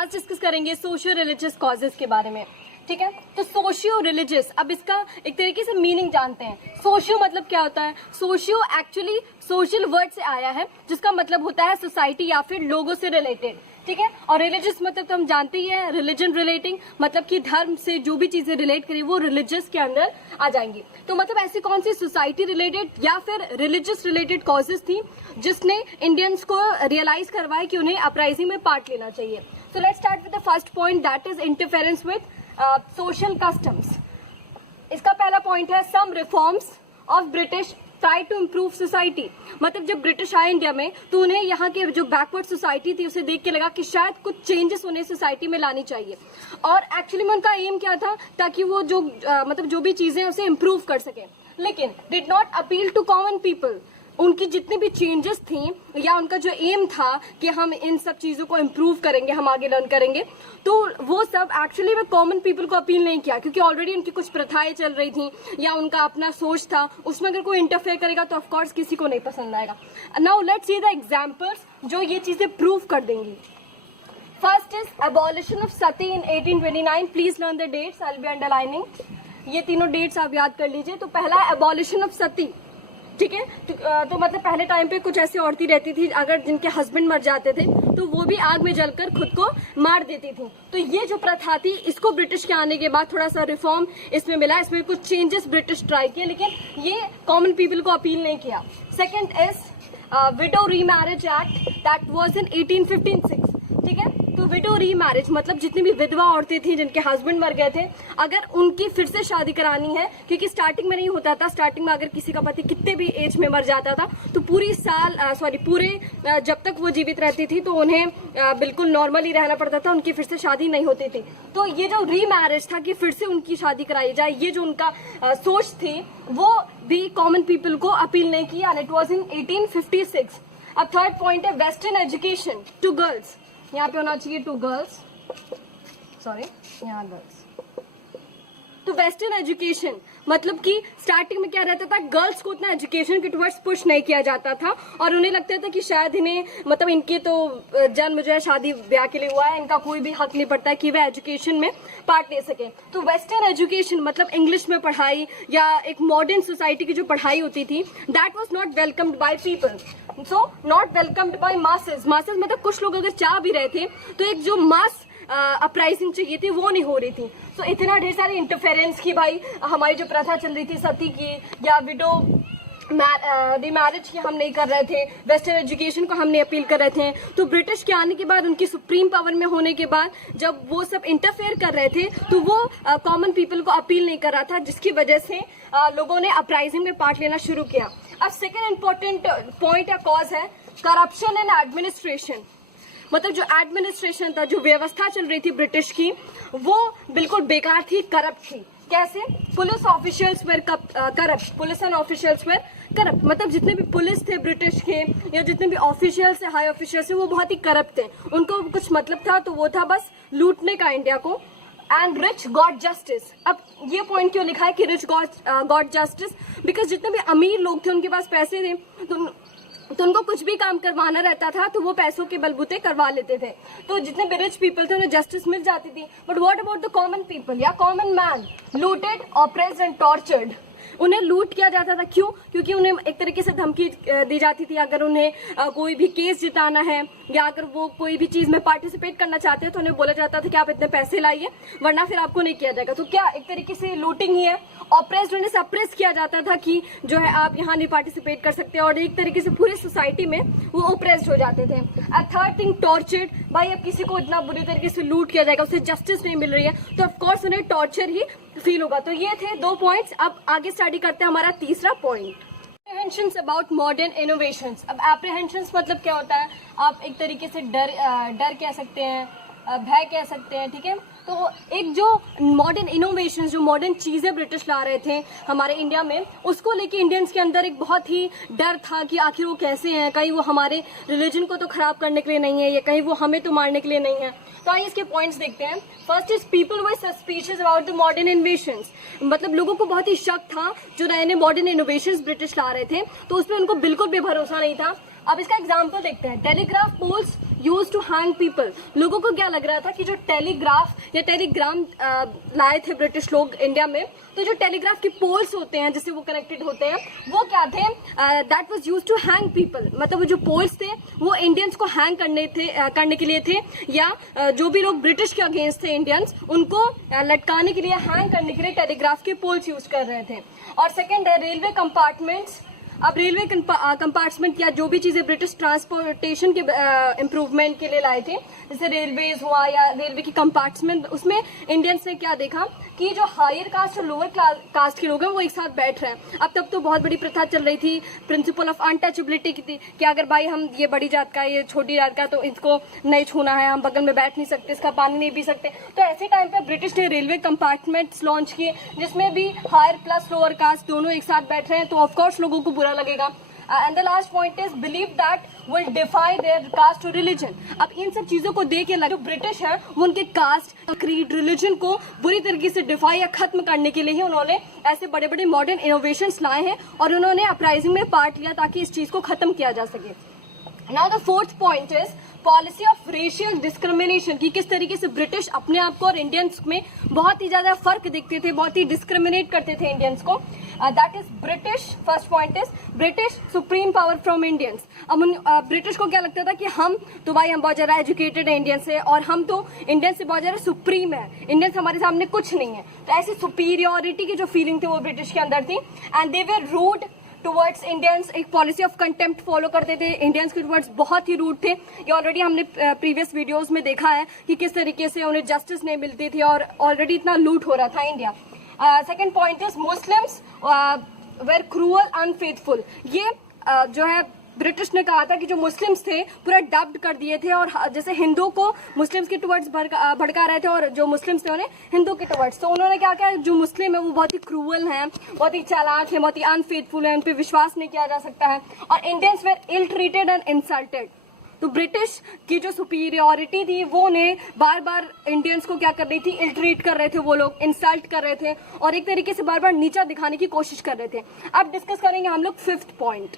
आज डिस्कस करेंगे socio religious causes के बारे में। ठीक है, तो सोशियो रिलीजियस, अब इसका एक तरीके से मीनिंग जानते हैं। सोशियो मतलब क्या होता है? सोशियो एक्चुअली सोशल वर्ड से आया है, जिसका मतलब होता है सोसाइटी या फिर लोगों से रिलेटेड। ठीक है, और रिलीजियस मतलब तो हम जानते ही हैं, रिलीजन रिलेटिंग, मतलब कि धर्म से जो भी चीजें रिलेट करी वो रिलीजियस के अंदर आ जाएंगी। तो मतलब ऐसी कौन सी सोसाइटी रिलेटेड या फिर रिलीजियस रिलेटेड कॉजेज थी जिसने इंडियंस को रियलाइज करवाया कि उन्हें अपराइजिंग में पार्ट लेना चाहिए। So let's start with the first point, that is interference with social customs. इसका पहला पॉइंट है some reforms of British try to improve society. मतलब जब ब्रिटिश आए इंडिया में तो उन्हें यहाँ के जो बैकवर्ड सोसाइटी थी उसे देख के लगा कि शायद कुछ चेंजेस उन्हें सोसाइटी में लानी चाहिए, और एक्चुअली में उनका एम क्या था, ताकि वो जो मतलब जो भी चीजें उसे इम्प्रूव कर सके। लेकिन did not appeal to common people. उनकी जितनी भी चेंजेस थी या उनका जो एम था कि हम इन सब चीजों को इम्प्रूव करेंगे, हम आगे लर्न करेंगे, तो वो सब एक्चुअली में कॉमन पीपल को अपील नहीं किया, क्योंकि ऑलरेडी उनकी कुछ प्रथाएं चल रही थी या उनका अपना सोच था, उसमें अगर कोई इंटरफेयर करेगा तो ऑफकोर्स किसी को नहीं पसंद आएगा। Now let's see the examples जो ये चीजें प्रूव कर देंगी। First is abolition of sati in 1829। Please learn the dates, I will be underlining. ये तीनों डेट्स आप याद कर लीजिए। तो पहला एबॉलिशन ऑफ सती, ठीक है, तो मतलब पहले टाइम पे कुछ ऐसी औरतें रहती थी अगर जिनके हस्बैंड मर जाते थे तो वो भी आग में जलकर खुद को मार देती थी। तो ये जो प्रथा थी इसको ब्रिटिश के आने के बाद थोड़ा सा रिफॉर्म इसमें मिला, इसमें कुछ चेंजेस ब्रिटिश ट्राई किए, लेकिन ये कॉमन पीपल को अपील नहीं किया। Second is widow remarriage act, that was in 1856। ठीक है, तो विडो रीमैरिज मतलब जितनी भी विधवा औरतें थी जिनके हस्बैंड मर गए थे, अगर उनकी फिर से शादी करानी है, क्योंकि स्टार्टिंग में नहीं होता था, स्टार्टिंग में अगर किसी का पति कितने भी एज में मर जाता था तो पूरे जब तक वो जीवित रहती थी तो उन्हें बिल्कुल नॉर्मली रहना पड़ता था, उनकी फिर से शादी नहीं होती थी। तो ये जो रीमैरिज था कि फिर से उनकी शादी कराई जाए, ये जो उनका सोच थी वो भी कॉमन पीपल को अपील नहीं किया, एंड इट वॉज इन 1856। अब थर्ड पॉइंट है वेस्टर्न एजुकेशन टू गर्ल्स। यहाँ पे होना चाहिए टू गर्ल्स, सॉरी यहाँ गर्ल्स। तो वेस्टर्न एजुकेशन मतलब कि स्टार्टिंग में क्या रहता था, गर्ल्स को उतना एजुकेशन के टुवर्ड्स पुश नहीं किया जाता था, और उन्हें लगता था कि शायद इन्हें मतलब इनके तो जन्म जो है शादी ब्याह के लिए हुआ है, इनका कोई भी हक नहीं पड़ता है कि वह एजुकेशन में पार्ट ले सके। तो वेस्टर्न एजुकेशन मतलब इंग्लिश में पढ़ाई या एक मॉडर्न सोसाइटी की जो पढ़ाई होती थी, that was not welcomed by people, so not welcomed by masses. Masses मतलब कुछ लोग अगर चाह भी रहे थे तो एक जो मास अपराइजिंग चाहिए थी वो नहीं हो रही थी। तो इतना ढेर सारी इंटरफेरेंस की भाई हमारी जो प्रथा चल रही थी सती की या विडो रीमैरिज की हम नहीं कर रहे थे, वेस्टर्न एजुकेशन को हम नहीं अपील कर रहे थे। तो ब्रिटिश के आने के बाद, उनकी सुप्रीम पावर में होने के बाद जब वो सब इंटरफेयर कर रहे थे तो वो कॉमन पीपल को अपील नहीं कर रहा था, जिसकी वजह से लोगों ने अपराइजिंग में पार्ट लेना शुरू किया। अब सेकेंड इंपॉर्टेंट पॉइंट या कॉज है करप्शन एंड एडमिनिस्ट्रेशन। मतलब जो एडमिनिस्ट्रेशन था, जो व्यवस्था चल रही थी ब्रिटिश की, वो बिल्कुल बेकार थी, करप्ट थी। कैसे? Police officials were corrupt, police and officials were corrupt. मतलब जितने भी पुलिस थे ब्रिटिश के या जितने भी ऑफिशियल्स थे, हाई ऑफिशियल्स थे, वो बहुत ही करप्ट थे। उनको कुछ मतलब था तो वो था बस लूटने का इंडिया को। And rich got justice. अब ये पॉइंट क्यों लिखा है कि रिच गॉट जस्टिस? बिकॉज जितने भी अमीर लोग थे उनके पास पैसे थे तो उनको कुछ भी काम करवाना रहता था तो वो पैसों के बलबूते करवा लेते थे। तो जितने भी रिच पीपल थे उन्हें जस्टिस मिल जाती थी। But what about the common people या common man? Looted, oppressed and tortured. उन्हें लूट किया जाता था। क्यों? क्योंकि उन्हें एक तरीके से धमकी दी जाती थी, अगर उन्हें कोई भी केस जिताना है या अगर वो कोई भी चीज में पार्टिसिपेट करना चाहते हैं तो उन्हें बोला जाता था कि आप इतने पैसे लाइए वरना फिर आपको नहीं किया जाएगा। तो क्या एक तरीके से लूटिंग ही है। ऑप्रेस्ड, उन्हें सप्रेस किया जाता था कि जो है आप यहाँ नहीं पार्टिसिपेट कर सकते, और एक तरीके से पूरी सोसाइटी में वो ऑप्रेस्ड हो जाते थे। Third thing tortured. भाई अब किसी को इतना बुरी तरीके से लूट किया जाएगा, उसे जस्टिस नहीं मिल रही है तो ऑफकोर्स उन्हें टॉर्चर ही फील होगा। तो ये थे 2 पॉइंट्स। अब आगे स्टडी करते हैं हमारा तीसरा point, apprehensions about modern innovations. अब एप्रीहेंशंस मतलब क्या होता है? आप एक तरीके से डर कह सकते हैं, भय कह सकते हैं। ठीक है, तो एक जो मॉडर्न इनोवेशन, जो मॉडर्न चीजें ब्रिटिश ला रहे थे हमारे इंडिया में, उसको लेके इंडियंस के अंदर एक बहुत ही डर था कि आखिर वो कैसे हैं, कहीं वो हमारे रिलीजन को तो खराब करने के लिए नहीं है या कहीं वो हमें तो मारने के लिए नहीं है। तो आइए इसके पॉइंट्स देखते हैं। First is people were suspicious about the modern innovations. मतलब लोगों को बहुत ही शक था जो नए नए मॉडर्न इनोवेशंस ब्रिटिश ला रहे थे, तो उसमें उनको बिल्कुल भी भरोसा नहीं था। अब इसका एग्जाम्पल देखते हैं। Telegraph poles use to hang people. लोगों को क्या लग रहा था कि जो टेलीग्राफ या टेलीग्राम लाए थे ब्रिटिश लोग इंडिया में, तो जो टेलीग्राफ के पोल्स होते हैं जिससे वो कनेक्टेड होते हैं, वो क्या थे, that was used to hang people. मतलब वो जो पोल्स थे वो इंडियंस को हैंग करने के लिए थे, या जो भी लोग ब्रिटिश के अगेंस्ट थे इंडियंस, उनको लटकाने के लिए, हैंग करने के लिए टेलीग्राफ के पोल्स यूज कर रहे थे। और सेकेंड है रेलवे कंपार्टमेंट्स। अब रेलवे कंपार्टमेंट या जो भी चीजें ब्रिटिश ट्रांसपोर्टेशन के इम्प्रूवमेंट के लिए लाए थे, जैसे रेलवेज हुआ या रेलवे की कंपार्टमेंट, उसमें इंडियंस ने क्या देखा कि जो हायर कास्ट और लोअर कास्ट के लोग हैं वो एक साथ बैठ रहे हैं। अब तक तो बहुत बड़ी प्रथा चल रही थी, प्रिंसिपल ऑफ अनटचेबिलिटी की थी, कि अगर भाई हम ये बड़ी जात का, ये छोटी जात का, तो इसको नहीं छूना है, हम बगल में बैठ नहीं सकते, इसका पानी नहीं पी सकते। तो ऐसे टाइम पे ब्रिटिश ने रेलवे कंपार्टमेंट्स लॉन्च किए जिसमें भी हायर प्लस लोअर कास्ट दोनों एक साथ बैठ रहे हैं, तो ऑफकोर्स लोगों को बुरा लगेगा। And the last point is believe that will defy their caste और रिलीजन। अब इन सब चीजों को देख के जो ब्रिटिश है वो उनके कास्ट, क्रीड, रिलीजन को बुरी तरीके से डिफाई या खत्म करने के लिए ही उन्होंने ऐसे बड़े बड़े मॉडर्न इनोवेशंस लाए हैं और उन्होंने अपराइजिंग में पार्ट लिया ताकि इस चीज को खत्म किया जा सके। Now the fourth point is policy of racial discrimination, कि किस तरीके से ब्रिटिश अपने आप को और इंडियंस में बहुत ही ज्यादा फर्क देखते थे, बहुत ही डिस्क्रिमिनेट करते थे इंडियंस को। That is British, first point is British supreme power from Indians. अब ब्रिटिश को क्या लगता था कि हम तो भाई हम बहुत ज्यादा एजुकेटेड है इंडियन से, और हम तो इंडियन से बहुत ज्यादा सुप्रीम है, इंडियंस हमारे सामने कुछ नहीं है। तो ऐसी सुपीरियोरिटी की जो फीलिंग थी वो ब्रिटिश के अंदर थी। And they were rude towards Indians, एक पॉलिसी ऑफ कंटेम्प्ट फॉलो करते थे इंडियंस के टुवर्ड्स, बहुत ही रूड थे। ये ऑलरेडी हमने प्रीवियस वीडियोस में देखा है कि किस तरीके से उन्हें जस्टिस नहीं मिलती थी और ऑलरेडी इतना लूट हो रहा था India. Second point is Muslims were cruel unfaithful. ये जो है ब्रिटिश ने कहा था कि जो मुस्लिम्स थे पूरा डब्ड कर दिए थे, और जैसे हिंदू को मुस्लिम्स के टुवर्ड्स भड़का रहे थे और जो मुस्लिम्स थे उन्हें हिंदू के टुवर्ड्स। तो उन्होंने क्या किया, जो मुस्लिम है वो बहुत ही क्रूअल हैं, बहुत ही चालाक है, बहुत ही अनफेथफुल है, उन पर विश्वास नहीं किया जा सकता है, और Indians were ill treated and insulted. तो ब्रिटिश की जो सुपीरियोरिटी थी वो उन्हें बार बार इंडियंस को क्या कर रही थी, इल ट्रीट कर रहे थे, वो लोग इंसल्ट कर रहे थे और एक तरीके से बार बार नीचा दिखाने की कोशिश कर रहे थे। अब डिस्कस करेंगे हम लोग फिफ्थ पॉइंट।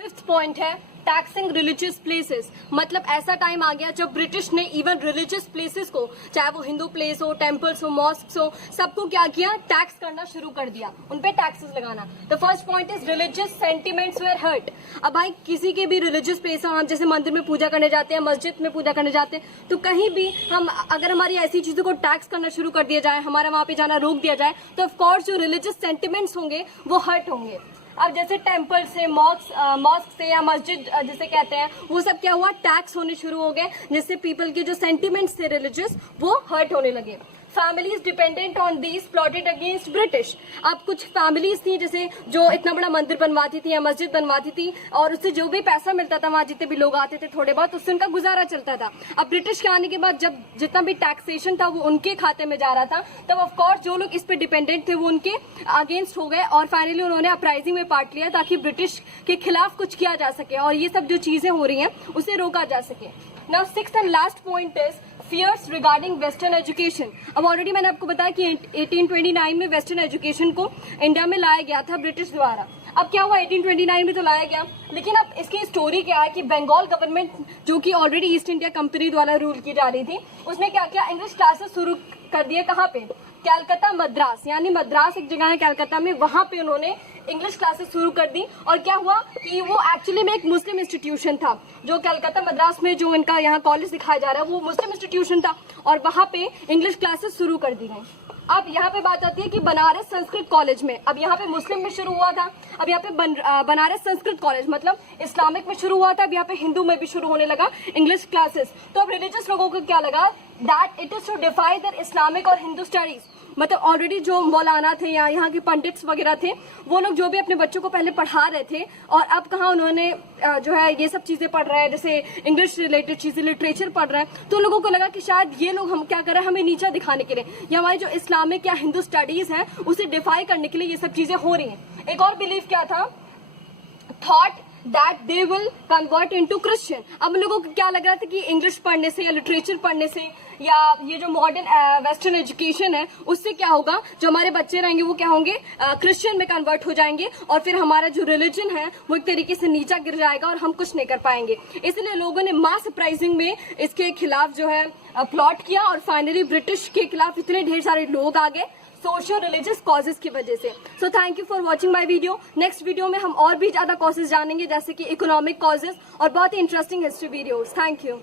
फिफ्थ पॉइंट है टैक्सिंग रिलीजियस प्लेसेस। मतलब ऐसा टाइम आ गया जब ब्रिटिश ने इवन रिलीजियस प्लेसेस को, चाहे वो हिंदू प्लेस हो, टेम्पल्स हो, मॉस्क्स हो, सबको क्या किया, टैक्स करना शुरू कर दिया, उनपे टैक्सेस लगाना। The first point is religious sentiments were hurt. अब भाई किसी के भी रिलीजियस प्लेस हम जैसे मंदिर में पूजा करने जाते हैं, मस्जिद में पूजा करने जाते हैं, तो कहीं भी हम अगर हमारी ऐसी चीजों को टैक्स करना शुरू कर दिया जाए, हमारा वहां पे जाना रोक दिया जाए, तो ऑफकोर्स जो रिलीजियस सेंटिमेंट्स होंगे वो हर्ट होंगे। अब जैसे टेम्पल से, मॉस्क से या मस्जिद जिसे कहते हैं, वो सब क्या हुआ, टैक्स होने शुरू हो गए, जिससे पीपल के जो सेंटिमेंट्स थे रिलीजियस वो हर्ट होने लगे। Families dependent on these plotted against British. अब कुछ फैमिलीज थी जैसे जो इतना बड़ा मंदिर बनवाती थी या मस्जिद बनवाती थी, और उससे जो भी पैसा मिलता था, वहां जितने भी लोग आते थे थोड़े बहुत, उससे उनका गुजारा चलता था। अब ब्रिटिश के आने के बाद जब जितना भी टैक्सेशन था वो उनके खाते में जा रहा था, तब ऑफकोर्स जो लोग इस पे डिपेंडेंट थे वो उनके अगेंस्ट हो गए, और फाइनली उन्होंने अपराइजिंग में पार्ट लिया ताकि ब्रिटिश के खिलाफ कुछ किया जा सके और ये सब जो चीजें हो रही हैं उसे रोका जा सके। Now sixth and last point is fears regarding western education. अब ऑलरेडी मैंने आपको बताया कि 1829 में वेस्टर्न एजुकेशन को इंडिया में लाया गया था ब्रिटिश द्वारा। अब क्या हुआ, 1829 में तो लाया गया, लेकिन अब इसकी स्टोरी क्या है कि बंगाल गवर्नमेंट जो कि ऑलरेडी ईस्ट इंडिया कंपनी द्वारा रूल की जा रही थी, उसने क्या किया, इंग्लिश क्लासेस शुरू कर दिए। कहाँ पे, कलकत्ता मद्रास, यानी मद्रास एक जगह है कलकत्ता में, वहां पे उन्होंने इंग्लिश क्लासेस शुरू कर दी। और क्या हुआ कि वो एक्चुअली में एक मुस्लिम इंस्टीट्यूशन था, जो कलकत्ता मद्रास में जो इनका यहाँ कॉलेज दिखाया जा रहा है वो मुस्लिम इंस्टीट्यूशन था, और वहां पे इंग्लिश क्लासेस शुरू कर दी गई। अब यहाँ पे बात आती है कि बनारस संस्कृत कॉलेज में, अब यहाँ पे मुस्लिम में शुरू हुआ था, अब यहाँ पे बनारस संस्कृत कॉलेज मतलब इस्लामिक में शुरू हुआ था, अब यहाँ पे हिंदू में भी शुरू होने लगा इंग्लिश क्लासेस। तो अब रिलीजियस लोगों को क्या लगा, that it is to defy their Islamic और हिंदू स्टडीज। मतलब ऑलरेडी जो मौलाना थे या यहाँ के पंडित्स वगैरह थे, वो लोग जो भी अपने बच्चों को पहले पढ़ा रहे थे, और अब कहाँ उन्होंने जो है ये सब चीजें पढ़ रहे हैं, जैसे इंग्लिश रिलेटेड चीजें, लिटरेचर पढ़ रहे हैं, तो लोगों को लगा कि शायद ये लोग हम क्या कर रहे हैं, हमें नीचा दिखाने के लिए, या हमारी जो इस्लामिक या हिंदू स्टडीज हैं उसे डिफाई करने के लिए ये सब चीजें हो रही हैं। एक और बिलीव क्या था, thought that they will convert into Christian. अब लोगों को क्या लग रहा था कि इंग्लिश पढ़ने से या लिटरेचर पढ़ने से या ये जो मॉडर्न वेस्टर्न एजुकेशन है उससे क्या होगा, जो हमारे बच्चे रहेंगे वो क्या होंगे, क्रिश्चियन में कन्वर्ट हो जाएंगे और फिर हमारा जो रिलीजन है वो एक तरीके से नीचा गिर जाएगा और हम कुछ नहीं कर पाएंगे। इसलिए लोगों ने मास अपराइजिंग में इसके खिलाफ जो है प्लॉट किया और फाइनली ब्रिटिश के खिलाफ इतने ढेर सारे लोग आ गए सोशियो रिलीजियस कॉजेज की वजह से। So thank you for watching my video. Next video में हम और भी ज्यादा कॉजेज जानेंगे, जैसे कि इकोनॉमिक कॉजेज और बहुत ही interesting history videos. Thank you.